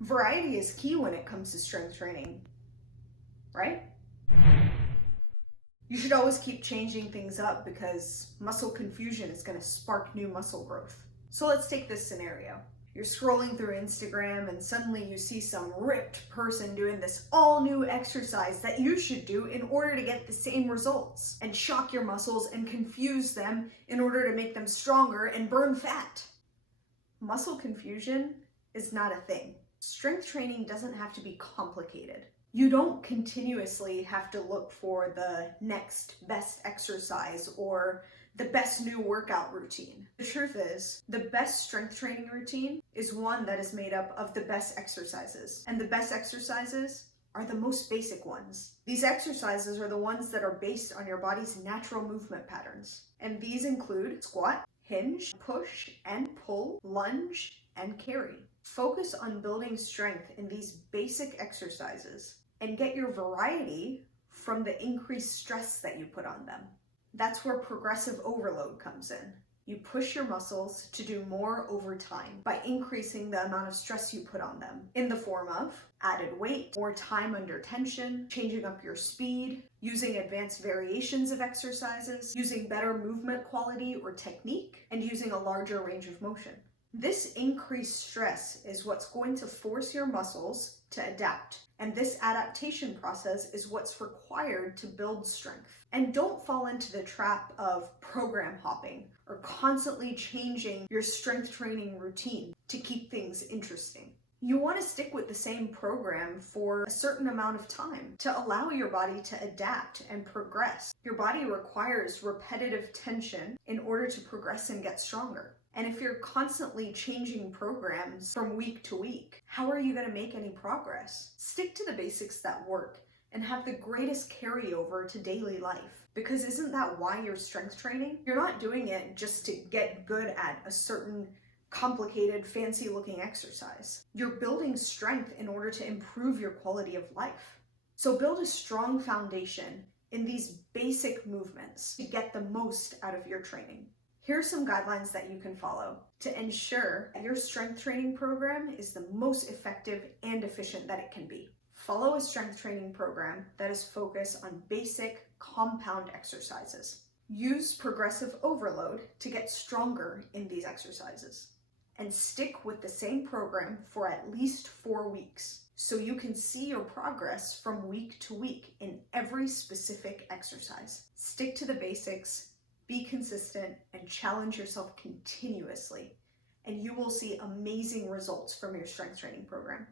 Variety is key when it comes to strength training, right? You should always keep changing things up because muscle confusion is going to spark new muscle growth. So let's take this scenario. You're scrolling through Instagram and suddenly you see some ripped person doing this all new exercise that you should do in order to get the same results and shock your muscles and confuse them in order to make them stronger and burn fat. Muscle confusion is not a thing. Strength training doesn't have to be complicated. You don't continuously have to look for the next best exercise or the best new workout routine. The truth is, the best strength training routine is one that is made up of the best exercises. And the best exercises are the most basic ones. These exercises are the ones that are based on your body's natural movement patterns. And these include squat, hinge, push and pull, lunge, and carry. Focus on building strength in these basic exercises and get your variety from the increased stress that you put on them. That's where progressive overload comes in. You push your muscles to do more over time by increasing the amount of stress you put on them in the form of added weight, more time under tension, changing up your speed, using advanced variations of exercises, using better movement quality or technique, and using a larger range of motion. This increased stress is what's going to force your muscles to adapt, and this adaptation process is what's required to build strength. And don't fall into the trap of program hopping or constantly changing your strength training routine to keep things interesting. You want to stick with the same program for a certain amount of time to allow your body to adapt and progress. Your body requires repetitive tension in order to progress and get stronger. And if you're constantly changing programs from week to week, how are you going to make any progress? Stick to the basics that work and have the greatest carryover to daily life. Because isn't that why you're strength training? You're not doing it just to get good at a certain complicated, fancy looking exercise. You're building strength in order to improve your quality of life. So build a strong foundation in these basic movements to get the most out of your training. Here are some guidelines that you can follow to ensure that your strength training program is the most effective and efficient that it can be. Follow a strength training program that is focused on basic compound exercises. Use progressive overload to get stronger in these exercises. And stick with the same program for at least 4 weeks so you can see your progress from week to week in every specific exercise. Stick to the basics, be consistent, and challenge yourself continuously, and you will see amazing results from your strength training program.